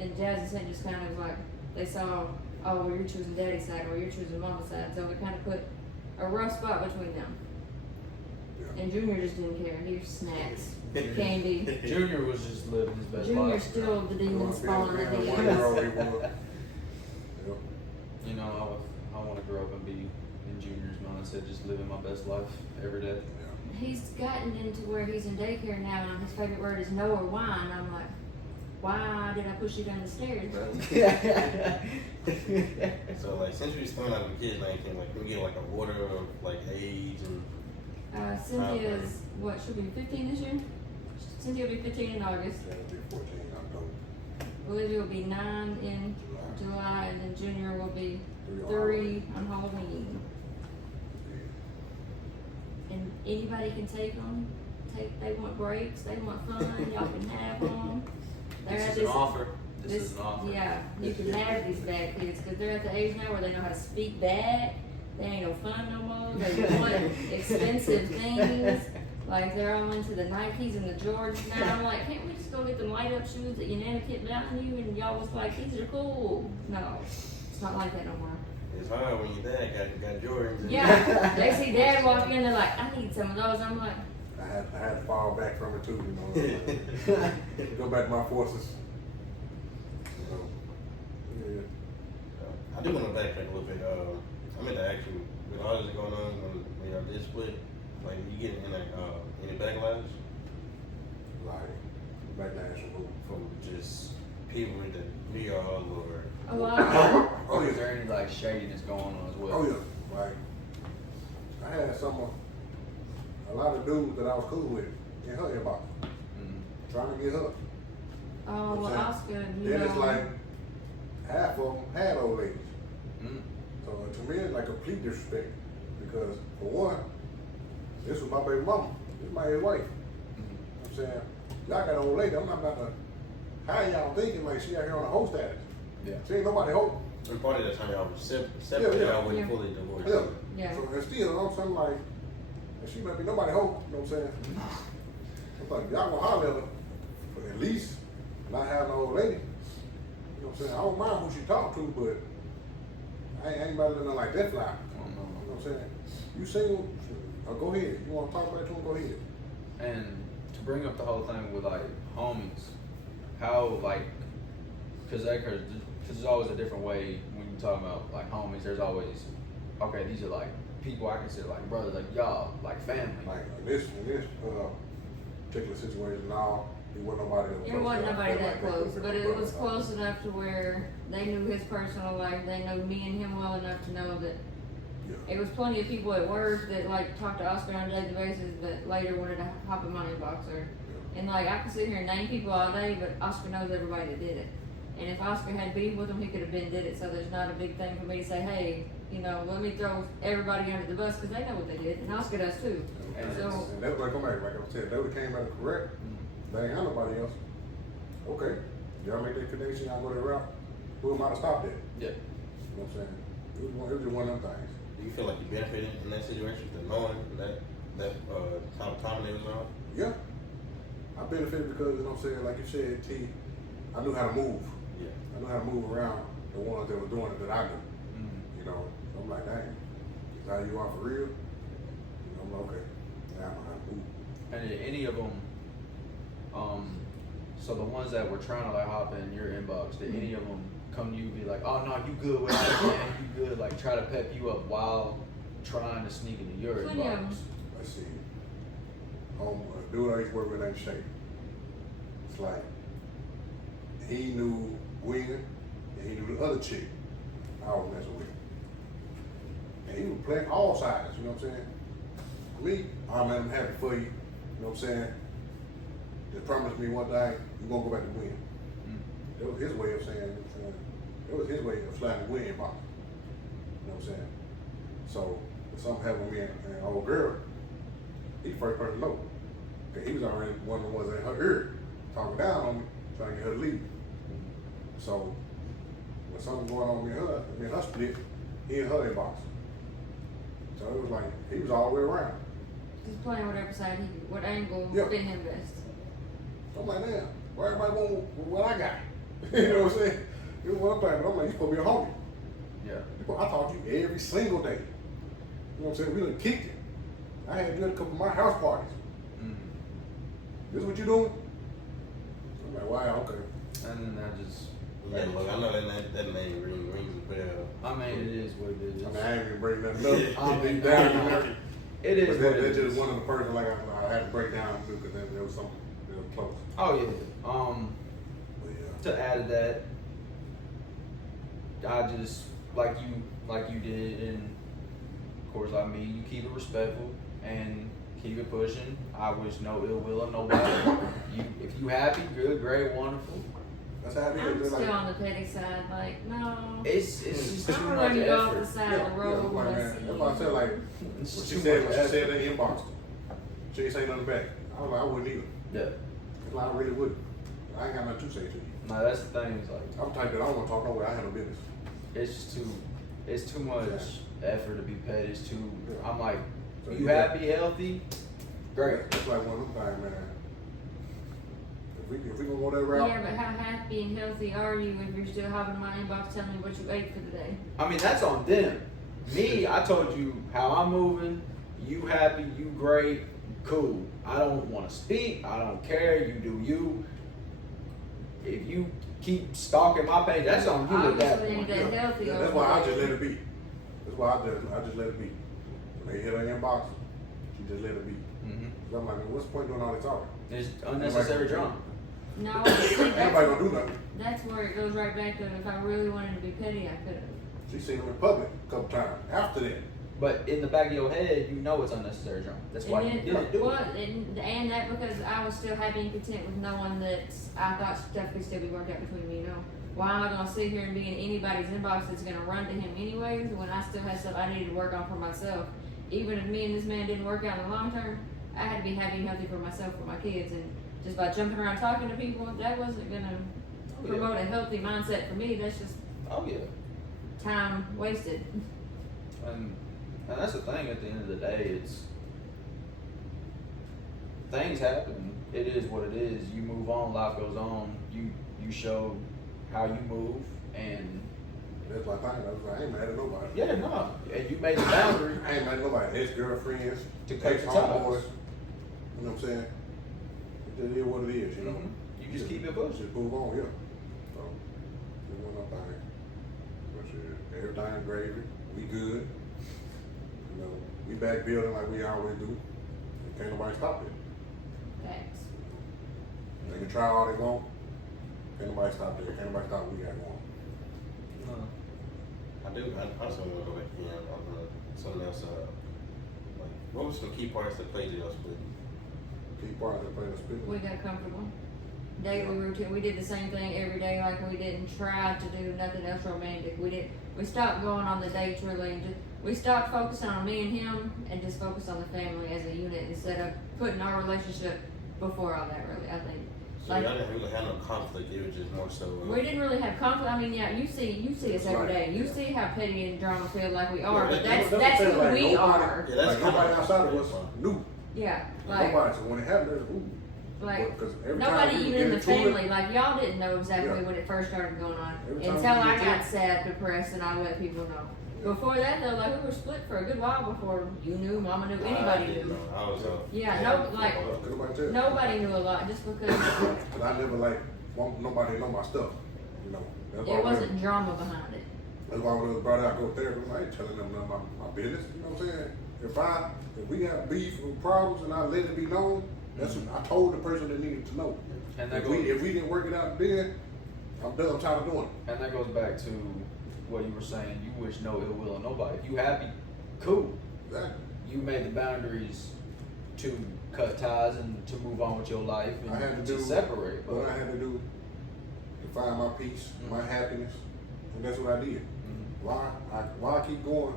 and Jazz and Sid just kind of like, they saw, oh, well, you're choosing Daddy's side or you're choosing Mama's side. So it kind of put a rough spot between them. Yeah. And Junior just didn't care. Here's snacks, candy. Junior was just living his best Junior's life. still the demon spawn that he is. You know, I want to grow up and be in Junior's mindset, just living my best life every day. He's gotten into where he's in daycare now, and his favorite word is no or wine. I'm like, why did I push you down the stairs, bro? So like, since we started out with kids, like, can we get like a order of like age and Cynthia's, what, she'll be 15 this year? Cynthia will be 15 in August. That'll be 14 October. Olivia will be 9 in July, and then Junior will be 3 on Halloween. And anybody can take them. They want breaks, they want fun, y'all can have them. This is an offer. This is an offer. Yeah, you can have these bad kids, because they're at the age now where they know how to speak back. They ain't no fun no more. They want expensive things. Like, they're all into the Nikes and the Jordans now. I'm like, can't we just go get them light up shoes that your nana kept buying you? And y'all was like, these are cool. No, it's not like that no more. it's hard when your dad got Jordans. And Yeah, they see dad walk in, they're like, I need some of those. I'm like, I had to fall back from it too, you know. Go back to my forces. You know. Yeah. I do want to backtrack a little bit. I meant to ask you, with all this going on when y'all did split, like, you getting any backlash? Like backlash From just people that knew y'all or? a lot. Oh Is yeah. there any like shadiness going on as well? Oh yeah. Like I had a lot of dudes that I was cool with in her inbox, trying to get her. Oh, well, Oscar, you Then know. it's like half of them had old ladies. Mm. So to me, it's like complete disrespect. Because for one, this was my baby mama. This is my ex-wife. You know what I'm saying? Y'all got an old lady. I'm not about to. How y'all thinking like she out here on a hoe status? Yeah. She ain't nobody hoe. And part of that time y'all was separate, Yeah. y'all wasn't Yeah. fully divorced. Yeah. Yeah. So and still, I'm saying like, and she might be nobody hoe. You know what I'm saying? I'm like, y'all gonna holler at her, but at least not have no old lady. You know what I'm saying? I don't mind who she talk to, but I ain't about to let nothing like that fly. I don't know. You know what I'm saying? You single, go ahead. You want to talk about it to him, go ahead. And to bring up the whole thing with like homies, how like, cause there's always a different way when you talk about like homies. There's always, okay, these are like people I consider like brothers, like y'all, like family. Like in this particular situation, now it wasn't nobody that was It wasn't close nobody enough. that Like, close, they but could've it been was brother. close enough to where they knew his personal life. They know me and him well enough to know that Yeah. it was plenty of people at work that like talked to Oscar on a daily basis that later wanted to hop in my inbox or, and like I can sit here and name people all day, but Oscar knows everybody that did it. And if Oscar had beef with him, he could have been did it. So there's not a big thing for me to say, hey, you know, let me throw everybody under the bus because they know what they did, and Oscar does too. And, So- and that's what I come back. Like I said, they would came out correct. They ain't got nobody else. Okay, y'all make that connection. Y'all go that route. Who am I to stop that? Yeah. You know what I'm saying? It was just one of them things. Do you feel like you benefited in that situation, to knowing that type of time they was on? Yeah. I benefited because, you know what I'm saying, like you said, T, I knew how to move. Yeah. I knew how to move around the ones that were doing it that I knew. Mm. You know, so I'm like, dang, is how you are for real? You know, I'm like, okay, now I know how to move. And did any of them, so the ones that were trying to like hop in your inbox, did any of them come to you and be like, oh no, you good with that, man, you good, like try to pep you up while trying to sneak into your Plenty of inbox? 'em. Let's see. A dude I used to work with named Shay. It's like, he knew Gwen and he knew the other chick I was messing with. And he was playing all sides, you know what I'm saying? Me, oh man, I'm happy for you. You know what I'm saying? Just promise me one day you won't go back to Gwen. Mm. That was his way of saying, it was his way of sliding Gwen in box. You know what I'm saying? So, if something happened with me and an old girl, he the first person to know. And he was already one of the ones in her ear, talking down on me, trying to get her to leave. So, when something going on with me and her split, he in her inbox. So it was like, he was all the way around. Just playing whatever side what angle Yeah. fit him best. I'm like, damn, why everybody want what I got? You know what I'm saying? It was one thing, but I'm like, you supposed to be a homie. Yeah. I talk to you every single day. You know what I'm saying? We done kicked it. I had you at a couple of my house parties. Mm. This is what you doing? I'm like, wow, okay. And then that just, Yeah, look, I know that name rings a bell. I mean, it is what it is. I mean, I ain't even bring nothing up. I mean, Deep down in there. It is But what it that's is. just one of the person like I had to break down too because there was something that was close. Oh yeah. But to add to that, I just like you did, and of course like me, you keep it respectful and keep it pushing. I wish no ill will on nobody. If you happy, good, great, wonderful. That's how it I'm is. still on the petty side, like, no. It's just too I'm much ready to go off effort. the side of the road. like, when I man, see that's why I said, like, It's when too she said, much when she effort. said that in Boston, she ain't say nothing back. I was like, I wouldn't either. Yeah. It's like, I really wouldn't. I ain't got nothing to say to you. No, that's the thing. Is like I'm the type that I don't want to talk nowhere. I handle business. it's too much effort to be paid. It's too. I'm like, So you got- happy, healthy, great. It's like one of them things, man. If we gonna go that route, Yeah, but how happy and healthy are you if you're still hopping in my inbox telling me what you ate for the day? I mean, that's on them. Me, I told you how I'm moving. You happy, you great, cool. I don't want to speak. I don't care. You do you. If you keep stalking my page, that's on you at that Obviously, point. ain't that healthy. that's over why I there. just let it be. That's why I just let it be. When they hit her inbox, she just let it be. Mhm. So I'm like, man, what's the point doing all this talking? It's unnecessary drama. No, Ain't nobody gonna do nothing. that's where it goes right back to if I really wanted to be petty, I could have. She seen him in public a couple times. After that, But in the back of your head, you know it's unnecessary drama. That's why you didn't do well, it. and that because I was still happy and content with knowing that I thought stuff could still be worked out between me, you know. Why am I gonna sit here and be in anybody's inbox that's gonna run to him anyways when I still had stuff I needed to work on for myself? Even if me and this man didn't work out in the long term, I had to be happy and healthy for myself, for my kids, and just by jumping around talking to people, that wasn't gonna promote a healthy mindset for me. That's just Oh yeah. time wasted. And that's the thing. At the end of the day, it's things happen. It is what it is. You move on. Life goes on. You show how you move, and that's my thing. I ain't mad at nobody. yeah, no. And you made the boundary I ain't mad at nobody. Ex-girlfriends, to cut your ex-homeboys. ties. You know what I'm saying? It just is what it is, you know. Mhm. You just keep it pushing. Just move on, yeah. So, it wasn't no thing. But shit, everything gravy. We good. You know, we back building like we always do. And can't nobody stop it. Facts. They can try all they want. Can't nobody stop it. Can't nobody stop what we got going. I just want to go back again on something else. Like, what was some key parts that played to your split? Keep part of play the spit. We got comfortable. Daily routine. We did the same thing every day. Like we didn't try to do nothing else romantic. We stopped going on the dates really. And we stopped focusing on me and him and just focused on the family as a unit instead of putting our relationship before all that. Really, I think. So y'all didn't really have no conflict. It was just more so. We didn't really have conflict. I mean, yeah, you see us every day. You see how petty and drama feel like we are, but that's what I'm saying, who like, we nobody- are. Yeah, that's Like nobody kinda- outside of us knew. Yeah, like Nobody. So when it happened, there's ooh. like. Because every Nobody time we even get in the into it, family, like y'all didn't know exactly Yeah. when it first started going on Every time until we I get got into sad, depressed, and I let people know. Yeah. Before that though, like we were split for a good while before you knew, Mama knew, I anybody didn't knew. know. I was Yeah, no, like Could nobody tell? nobody knew a lot just because Cause I never like want nobody to know my stuff. You know. That's why there when- wasn't drama behind it. That's why when it was brought out, I go to therapy. I ain't telling them none of my business. You know what I'm saying? If we got beef or problems and I let it be known, that's what I told the person that needed to know. And that If we didn't work it out then, I'm done. I'm tired of doing it. And that goes back to what you were saying. You wish no ill will on nobody. If you happy, cool. Exactly. You made the boundaries to cut ties and to move on with your life I had and to to do separate. what But I had to do to find my peace, my happiness, and that's what I did. Mhm. Why I keep going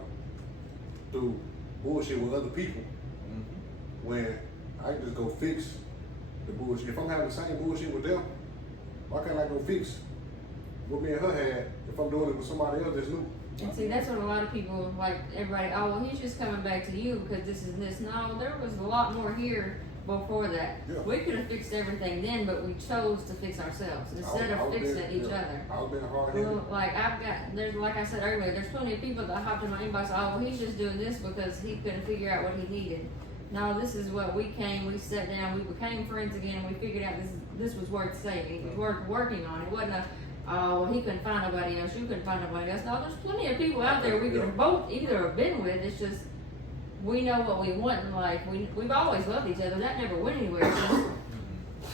through bullshit with other people Mhm. when I can just go fix the bullshit? If I'm having the same bullshit with them, why can't I go fix what me and her had if I'm doing it with somebody else that's new? And see, that's what a lot of people, like everybody, oh, well, he's just coming back to you because this is this. No, there was a lot more here before that. Yeah. We could have fixed everything then, but we chose to fix ourselves instead I of was fixing being- each yeah, other. I was being hard-headed. Well, like there's like I said earlier, there's plenty of people that hopped in my inbox. Oh, well, he's just doing this because he couldn't figure out what he needed. No, this is what we came. We sat down. We became friends again. We figured out this was worth saving. It was worth working on. It wasn't a oh, well, he couldn't find nobody else. You couldn't find nobody else. No, there's plenty of people out there we could have both either have been with. It's just we know what we want in life. We've always loved each other. That never went anywhere. It's just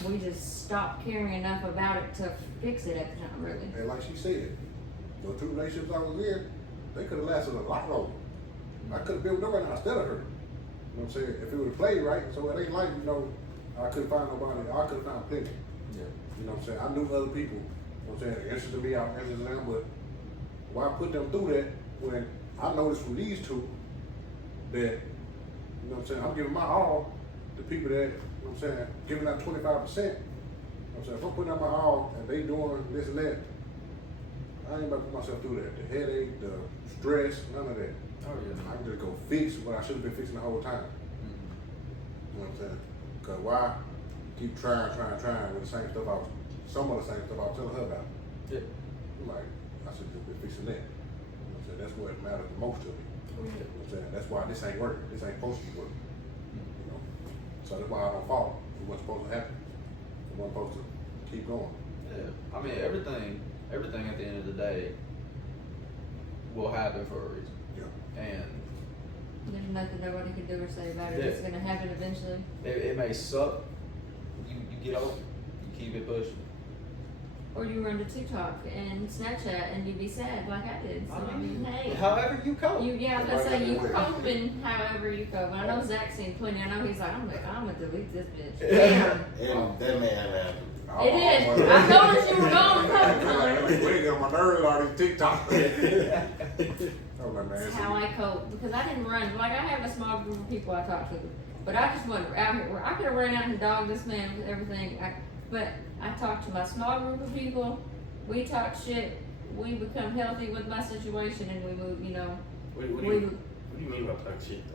we just stopped caring enough about it to fix it at the time, really. And like she said, the two relationships I was in, they could have lasted a lot longer. I could have built them right now instead of her. You know what I'm saying? If it would have played right, so it ain't like, you know, I couldn't find nobody, I could have found plenty. Yeah. You know what I'm saying? I knew other people, you know what I'm saying, interested me, I was interested in them, but why put them through that when I noticed from these two that, you know what I'm saying, I'm giving my all to people that, you know what I'm saying, giving out 25%. You know what I'm saying? If I'm putting out my all and they doing this and that, I ain't about to put myself through that. The headache, the stress, none of that. Oh yeah. I can just go fix what I should have been fixing the whole time. You know what I'm saying? Cause why keep trying with the same stuff some of the same stuff I was telling her about. Yeah. I'm like, I should just be fixing that. You know what I'm saying? That's what matters the most to me. Oh, yeah. You know what I'm saying? That's why this ain't working. This ain't supposed to be working. You know? So that's why I don't fall. It wasn't supposed to happen. It wasn't supposed to keep going. Yeah. I mean, everything at the end of the day will happen for a reason. Yeah. And There's nothing nobody can do or say about it. Yeah. It's gonna happen eventually. it may suck. You get over it. You keep it pushing. Or you run to TikTok and Snapchat and you be sad like I did. So I mean, hey. However you cope. Yeah, I was gonna say you coping however you cope. I know Zach's seen plenty. I know he's like, I'm gonna delete this bitch. Damn. And that may have happened. It did. I noticed you were gone a couple times. We ain't got my nerves on these TikTok. I'm like, man, That's how I cope because I didn't run. Like I have a small group of people I talk to, but I just went out here. I could have ran out and dogged this man with everything. But I talked to my small group of people. We talk shit. We become healthy with my situation, and we move. You know. What do you mean by talk shit though?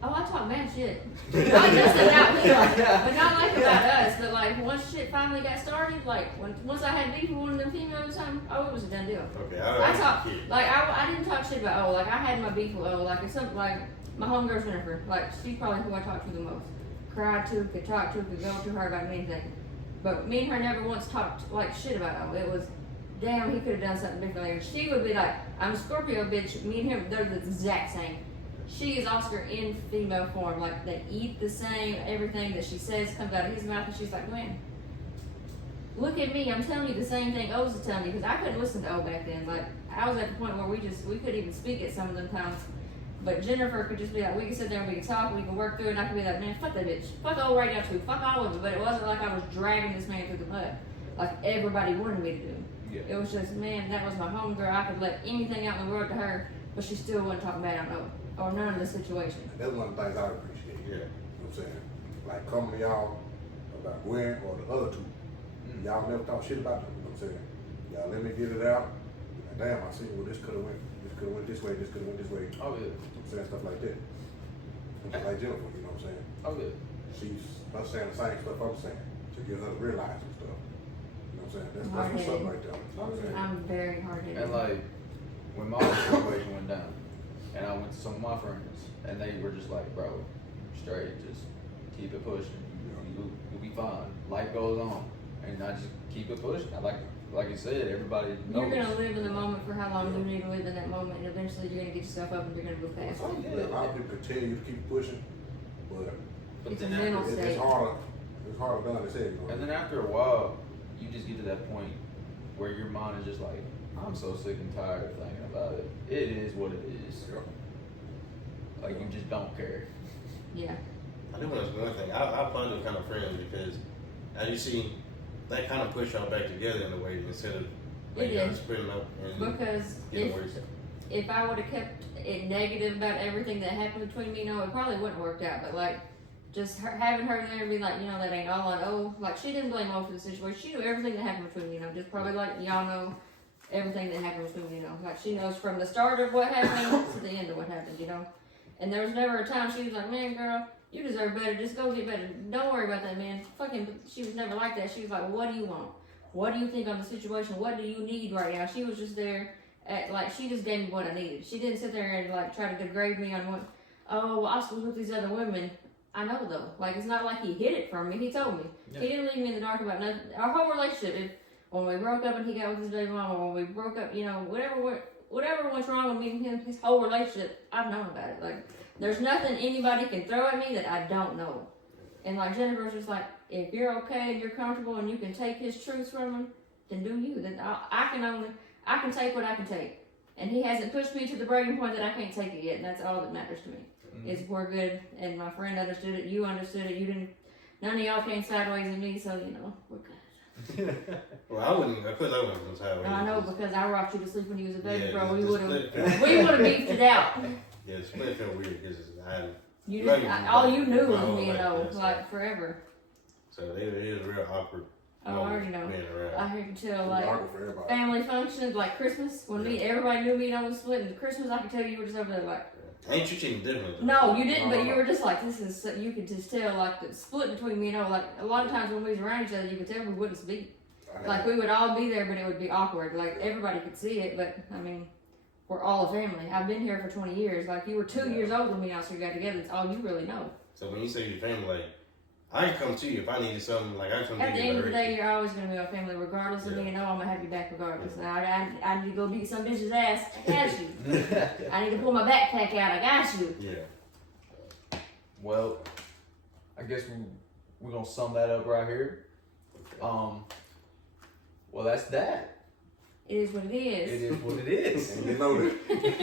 Oh, I talk mad shit. Not just about him, but not like about us. But like once shit finally got started, like once I had beef with one of them females or something, oh, it was a done deal. Okay, I talk like I didn't talk shit about like I had my beef with like it's something like my homegirl Jennifer, like she's probably who I talk to the most. Cried to, could talk to, could go to her about anything. But me and her never once talked like shit about it. It was, damn, he could have done something differently. And she would be like, I'm a Scorpio bitch. Me and him, they're the exact same. She is Oscar in female form. Like they eat the same. Everything that she says comes out of his mouth, and she's like, man, look at me. I'm telling you the same thing O's is telling me because I couldn't listen to O back then. Like I was at the point where we couldn't even speak at some of them times. But Jennifer could just be like, we can sit there and we can talk, we can work through it, and I could be like, man, fuck that bitch. Fuck O right now too. Fuck all of it. But it wasn't like I was dragging this man through the mud like everybody wanted me to do. Yeah. It was just, man, that was my homegirl. I could let anything out in the world to her, but she still wouldn't talk bad on O or none of the situation. That's one of the things I appreciate. Yeah. You know what I'm saying? Like coming to y'all about Gwen or the other two. Y'all never talk shit about them. You know what I'm saying? Y'all let me get it out. And damn, I see well this could have went this way, this could have went this way. Oh yeah. You know what I'm saying? Stuff like that. Something like Jennifer, you know what I'm saying? Oh yeah. She's not saying the same stuff I'm saying to get her to realize some stuff. You know what I'm saying? That's what's up right there. You know what I'm saying? I'm very hard-headed. And like when my situation went down, and I went to some of my friends, and they were just like, bro, straight, just keep it pushing. You'll be fine. Life goes on, and I just keep it pushing. I like you said, everybody knows. You're gonna live in the moment for how long you need to live in that moment, and eventually you're gonna get yourself up and you're gonna move past Oh, it. yeah. A lot of people can tell you to keep pushing, but It's a then mental after- state. it's harder done than said. You know? And then after a while, you just get to that point where your mind is just like, I'm so sick and tired of thinking about it. It is what it is. Yeah. Like you just don't care. Yeah. I do want to say one thing. I applaud those kind of friends because, as you see, they kind of push y'all back together in a way instead of like It y'all is. splitting up and Because getting worse. if I would have kept it negative about everything that happened between me and O, it probably wouldn't have worked out. But like, just having her there and be like, you know, that ain't all on O. Like, she didn't blame O for the situation. She knew everything that happened between me and O. Just probably like y'all know everything that happened between me and O. Like, she knows from the start of what happened to the end of what happened, you know. And there was never a time she was like, man, girl, you deserve better. Just go get better. Don't worry about that, man. Fucking, she was never like that. She was like, what do you want? What do you think on the situation? What do you need right now? She was just there at, like, she just gave me what I needed. She didn't sit there and, like, try to degrade me on what, oh, well, Oscar was with these other women. I know, though. Like, it's not like he hid it from me. He told me. Yeah. He didn't leave me in the dark about nothing. Our whole relationship, when we broke up and he got with his baby mama, when we broke up, you know, whatever went wrong with me and him, his whole relationship, I've known about it. Like, there's nothing anybody can throw at me that I don't know. And like Jennifer's just like, if you're okay and you're comfortable and you can take his truths from him, then do you. Then I can take what I can take. And he hasn't pushed me to the breaking point that I can't take it yet, and that's all that matters to me. Is we're good, and my friend understood it, you understood it, you didn't, none of y'all came sideways at me, so you know, we're good. Well, I wouldn't, of course I wouldn't come sideways. I know, because I rocked you to sleep when you was a baby, Yeah, bro. the We split- would've beefed it out. Yeah, the split felt weird because You Like, just, all you knew was my whole me and life, O, yeah, so- like forever. so it was real awkward. Oh, I already know. Being around. I can tell, We like, argue for everybody. family functions, like Christmas, when everybody knew me and O was split, and Christmas, I could tell you were just over there, like, Ain't you cheating different? no, you didn't, but No. you were just like, this is, you could just tell, like, the split between me and O, like, a lot of times when we was around each other, you could tell we wouldn't speak. Like, we would all be there, but it would be awkward. Like, everybody could see it, but, I mean, we're all a family. I've been here for 20 years. Like, you were 2 years older than me, also we got together. That's all you really know. So when you say your family, like, I can come to you if I needed something. Like I come At to the you. end of the day, you're always going to be my family, regardless of me and O. I'm going to have you back regardless. Now, I need to go beat some bitch's ass. I got you. I need to pull my backpack out. I got you. Yeah. Well, I guess we're gonna sum that up right here. Well, that's that. It is what it is. It is what it is. And you know that.